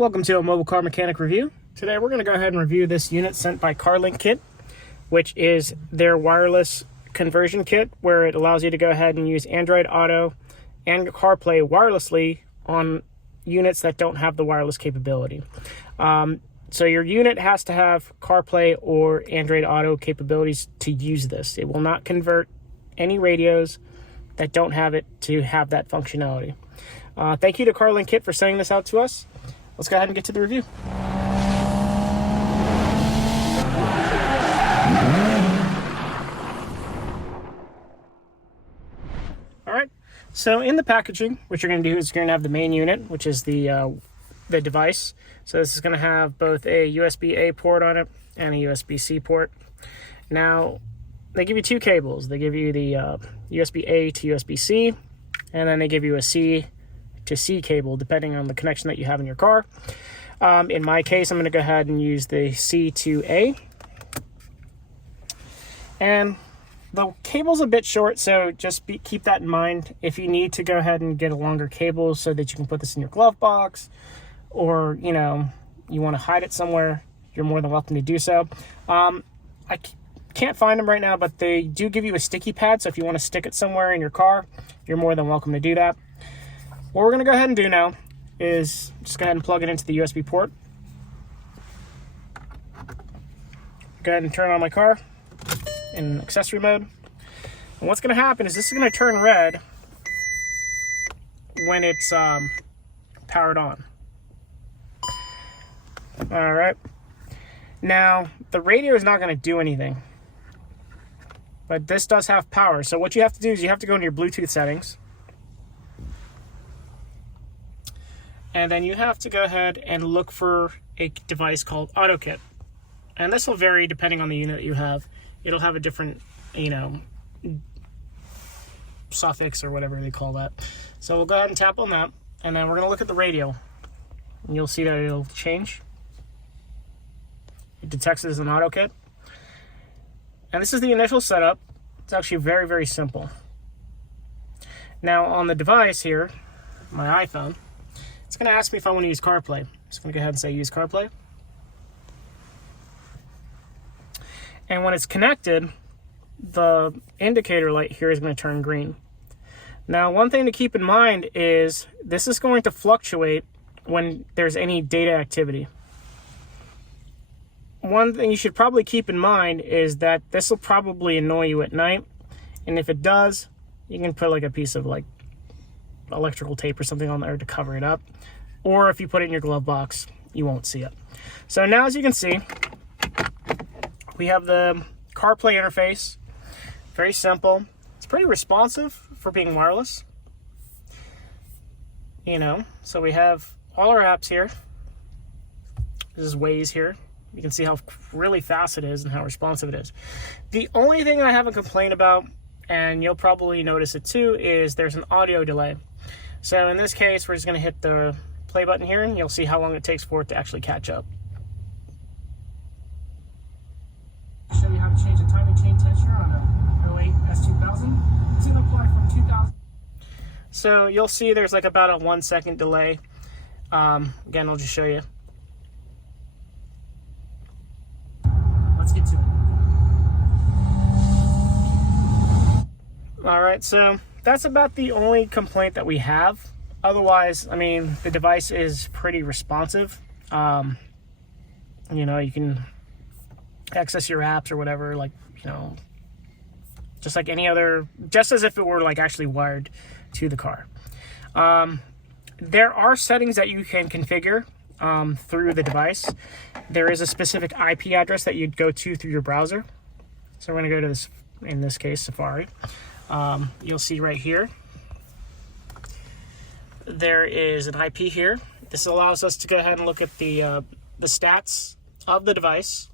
Welcome to a mobile car mechanic review. Today we're going to go ahead and review this unit sent by Carlinkit, which is their wireless conversion kit where it allows you to go ahead and use Android Auto and CarPlay wirelessly on units that don't have the wireless capability. So your unit has to have CarPlay or Android Auto capabilities to use this. It will not convert any radios that don't have it to have that functionality. Thank you to Carlinkit for sending this out to us. Let's go ahead and get to the review. All right, so in the packaging, what you're going to do is you're going to have the main unit, which is the device. So this is going to have both a USB-A port on it and a USB-C port. Now, they give you two cables. They give you the USB-A to USB-C, and then they give you a C to C cable, depending on the connection that you have in your car. In my case, I'm going to go ahead and use the C to A. And the cable's a bit short, so just keep that in mind. If you need to go ahead and get a longer cable so that you can put this in your glove box, or you want to hide it somewhere, you're more than welcome to do so. I can't find them right now, but they do give you a sticky pad, so if you want to stick it somewhere in your car, you're more than welcome to do that. What we're going to go ahead and do now is just go ahead and plug it into the USB port. Go ahead and turn on my car in accessory mode. And what's going to happen is this is going to turn red when it's powered on. All right. Now, the radio is not going to do anything, but this does have power. So what you have to do is you have to go into your Bluetooth settings. And then you have to go ahead and look for a device called AutoKit. And this will vary depending on the unit that you have. It'll have a different, suffix or whatever they call that. So we'll go ahead and tap on that. And then we're going to look at the radio. And you'll see that it'll change. It detects it as an AutoKit. And this is the initial setup. It's actually very, very simple. Now on the device here, my iPhone, it's going to ask me if I want to use CarPlay. I'm just going to go ahead and say use CarPlay. And when it's connected, the indicator light here is going to turn green. Now, one thing to keep in mind is this is going to fluctuate when there's any data activity. One thing you should probably keep in mind is that this will probably annoy you at night. And if it does, you can put like a piece of electrical tape or something on there to cover it up, or if you put it in your glove box, you won't see it. So now, as you can see, we have the CarPlay interface. Very simple. It's pretty responsive for being wireless. So we have all our apps here. This is Waze here. You can see how really fast it is and how responsive it is. The only thing I have a complaint about, and you'll probably notice it too, is there's an audio delay. So in this case, we're just going to hit the play button here, and you'll see how long it takes for it to actually catch up. Show you how to change the timing chain tensor on a 08 S2000. It's going to apply from 2000. So you'll see there's about a 1 second delay. Again, I'll just show you. Let's get to it. All right, so that's about the only complaint that we have. Otherwise, the device is pretty responsive. You can access your apps or whatever, just like any other, just as if it were actually wired to the car. There are settings that you can configure through the device. There is a specific IP address that you'd go to through your browser. So we're going to go to this, in this case, Safari. You'll see right here, there is an IP here. This allows us to go ahead and look at the stats of the device.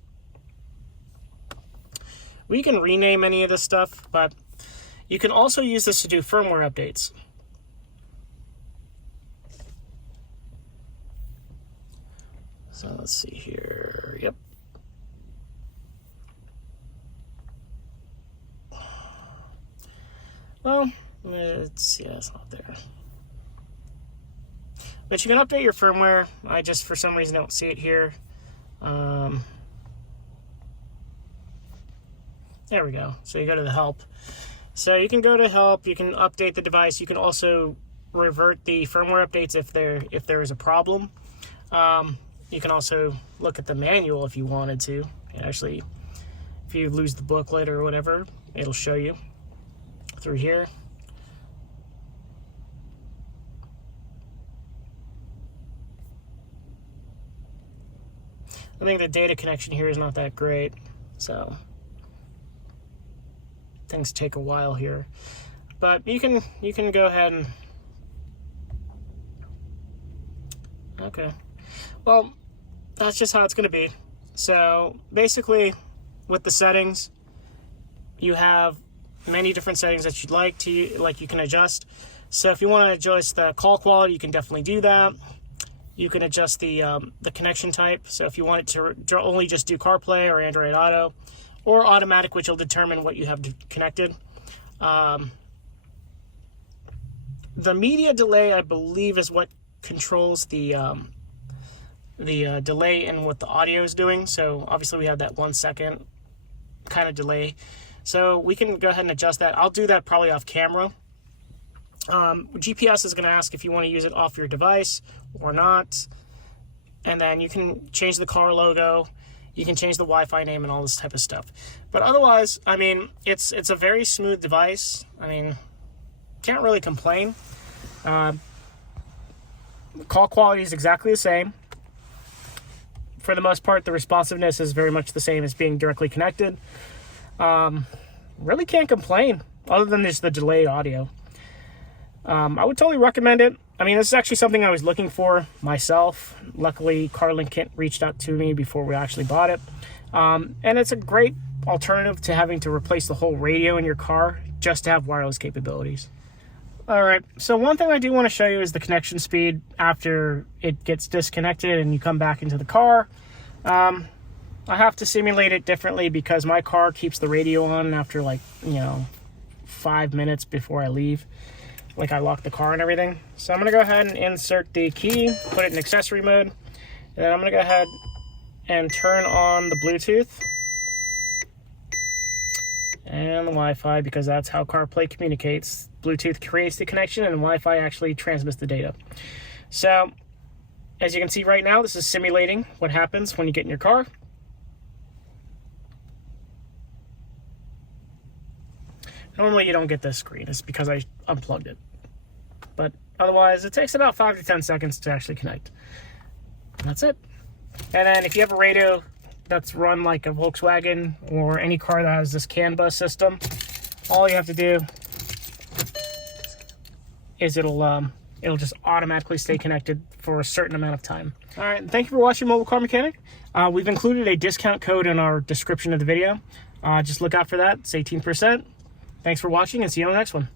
We can rename any of this stuff, but you can also use this to do firmware updates. So let's see here. Yep. Well, it's not there. But you can update your firmware. I just, for some reason, don't see it here. There we go. So you go to the help. So you can go to help. You can update the device. You can also revert the firmware updates if there is a problem. You can also look at the manual if you wanted to. Actually, if you lose the booklet or whatever, it'll show you through here. I think the data connection here is not that great, so things take a while here. But you can go ahead and okay. Well, that's just how it's going to be. So basically, with the settings, you have many different settings that you'd like to, you can adjust. So if you want to adjust the call quality, you can definitely do that. You can adjust the connection type. So if you want it to only just do CarPlay or Android Auto, or automatic, which will determine what you have connected. The media delay, I believe, is what controls the delay in what the audio is doing. So obviously we have that 1 second kind of delay. So we can go ahead and adjust that. I'll do that probably off camera. GPS is going to ask if you want to use it off your device or not. And then you can change the car logo. You can change the Wi-Fi name and all this type of stuff. But otherwise, I mean, it's a very smooth device. I mean, can't really complain. Call quality is exactly the same. For the most part, the responsiveness is very much the same as being directly connected. Really can't complain, other than just the delayed audio. I would totally recommend it. I mean, this is actually something I was looking for myself. Luckily, Carlinkit reached out to me before we actually bought it. And it's a great alternative to having to replace the whole radio in your car just to have wireless capabilities. All right, so one thing I do want to show you is the connection speed after it gets disconnected and you come back into the car. I have to simulate it differently because my car keeps the radio on after 5 minutes before I leave. Like I lock the car and everything. So I'm gonna go ahead and insert the key, put it in accessory mode, and then I'm gonna go ahead and turn on the Bluetooth and the Wi-Fi, because that's how CarPlay communicates. Bluetooth creates the connection and Wi-Fi actually transmits the data. So as you can see right now, this is simulating what happens when you get in your car. Normally you don't get this screen. It's because I unplugged it. But otherwise, it takes about 5 to 10 seconds to actually connect. And that's it. And then if you have a radio that's run like a Volkswagen or any car that has this CAN bus system, all you have to do is it'll just automatically stay connected for a certain amount of time. All right, thank you for watching Mobile Car Mechanic. We've included a discount code in our description of the video. Just look out for that. It's 18%. Thanks for watching, and see you on the next one.